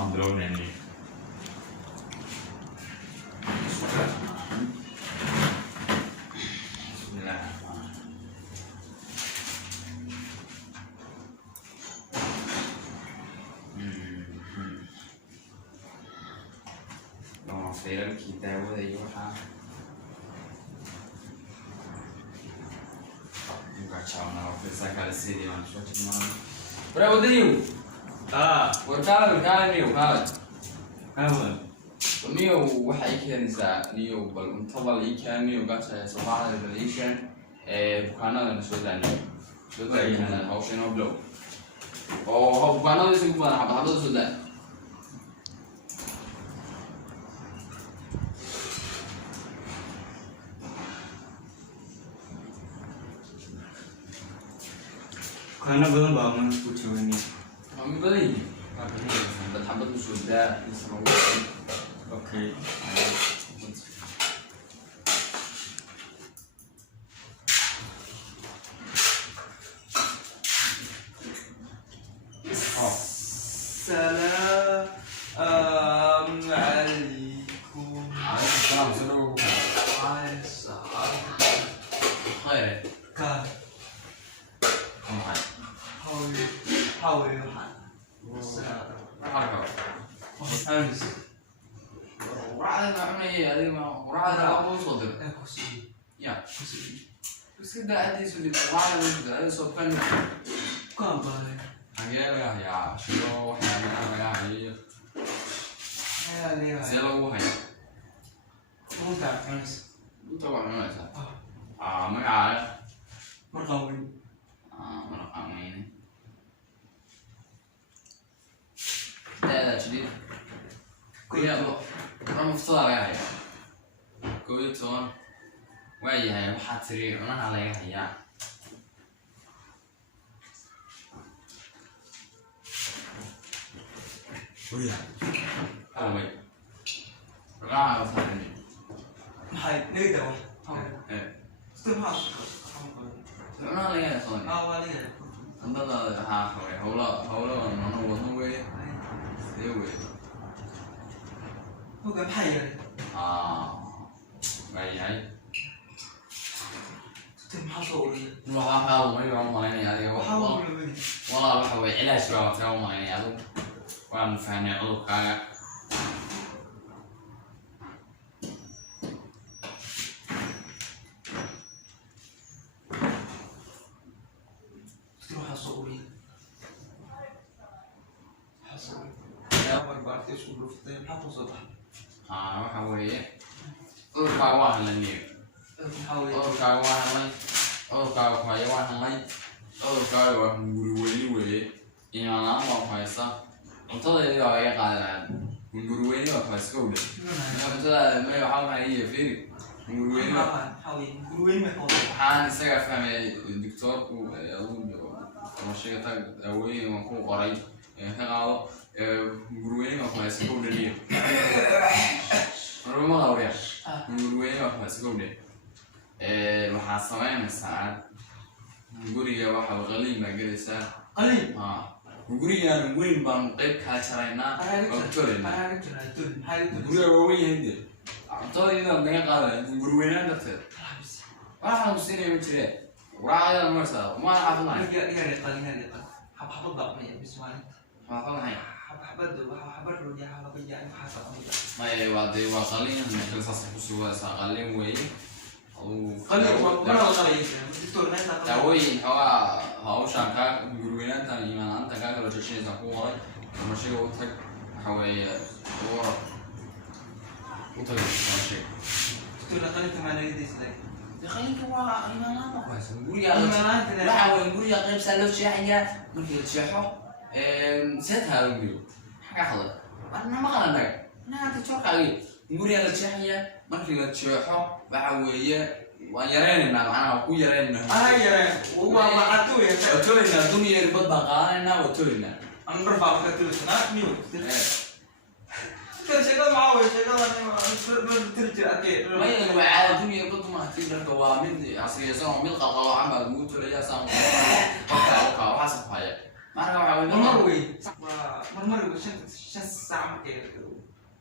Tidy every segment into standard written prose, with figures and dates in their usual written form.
androni. Feira que deu aí o ra encaixar na oferta cara seria uma shot mano para o Dio warkala meu cara meu waxay keenaysaa niyo bal intada la keenayo gaasha Soomaaliya relation bukaanada la soo daanay soo daanay hawshan oo blow oo bukaanada si badan xabadada soo daanay Karena belum bangun kucing ini. Kami beli. Berhambat sudah disebut. Oke. Assalamualaikum. Assalamualaikum. Khair. Kak. How are you? وراء عمي هذه ما وراء أبو صدر. يا. بس كده عندي سؤال وراء هذا سؤال فن. كم بالك؟ هيا يا شلو هيا هيا. زلوا هيا. مو تعرف ناس. طبعا ما أعرف. ما أعرف. مرقمين. مرقمين. لا جديد كويا أنا مفترض عليها كويا تون وياها waxaa tiri cunaha laga hayaa Waya away cunaha waxaa maxay leedahay wax cunaha laga hayaa soon waliga andada waxaa hawlo nono wadno weeye Bukan hayal. Baik. Tim masuk ni. Wah, hal mai orang mana ni ada. Wah, waxa way ilaas baa taa mana ni adu. Waan fahnay cudurkaaga. Tim masuk ni. waxa weeye cudurkaaga waa hadlanay cudurkaaga waa hadlay cudurkaaga waa hadlay cudurkaaga waa hunguri weyni weeye imaan la'aan waa haysa cuntadeedii waa iga qaadanayaan hunguri weyni waa haysa kowda cuntada may waxaa maxay iyo fiiri hunguri weyni waxaan isaga fahmay doctorku sheega tag daawooyin waan ku qoray ka qaado hunguri weyni waa haysa kowda niyo Rumah kau dia, guru ini apa sih kau dia? Bahasa mana saat guru ya wah kali bagi desa. Kali? Guru yang win bang tep kacarina, betul ini. Guru yang win yang dia. Betul ini namanya kalau guru ini ada tu. Wah harus ini macam wah ada masa, mana apa lagi? Iya kali. Apa tak punya bismillah. Apa lagi? حبر يا حبر يا حسب ما يوادي وقالين إن القصص بسوا ساقالين وين أو قالين ولا قالين دكتور ناس تاوي هوا شانكا جروينا تاني ما أنت كا كلو تشين زكوة ماشي وتك حوي ورا وتك ماشي دكتور قالين ثمانية ديسلك يخليك هو إيمانات ما كويس نقول يا لا حوي نقول يا قيم سلوش شيء ممكن تشرحه سيتها نقول حاجة خلاص أنا ما قلنا أنا تشوف عليه نقول يا الشيحية ما في الشيحة بعوية ويرين إنه أنا أقول يرين إنه يرين هو ما عتوه وتولنا الدنيا يربط بقالنا وتولنا أنا برفع كتير سنة ميوت كل شيء معه شيء أنا ترجع أكيد ما ينوع على الدنيا يربط ما تقدر كوامن عصير سام ملقى قلا عم بموت ولا يا سام وكا وحسب هاي marka waxa weeye مرمر وي مرمر وي شن ساعة كده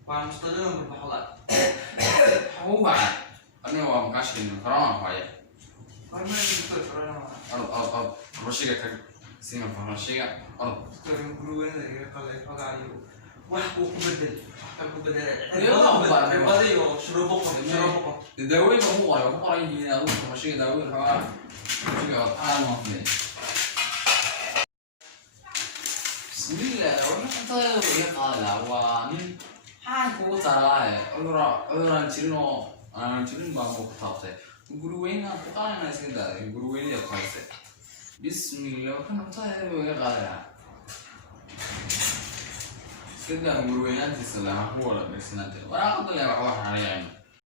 ومستقلين بالبحوثات هو أنا هو مكاشف إنه كرامة فايا مرمر دكتور كورونا أرض رشيقة سيما فهم رشيقة أرض دكتور يقولون قال يفقع عليه وحكوا كبدل بدل شربوكم الدواوين هو قريب من أول رشيقة دواوين هو رشيقة تعال مفلي بسم الله والله طيب يقال ومن حاجة وترى أورا تيرنو أنا تيرن بابو كتابته يقولون أنا ناس كذا يقولون يا قايسة بسم الله وكان طيب يقال كذا يقولون أنت سلام هو ولا بس ننتظر ولا أقدر لا واحد عليه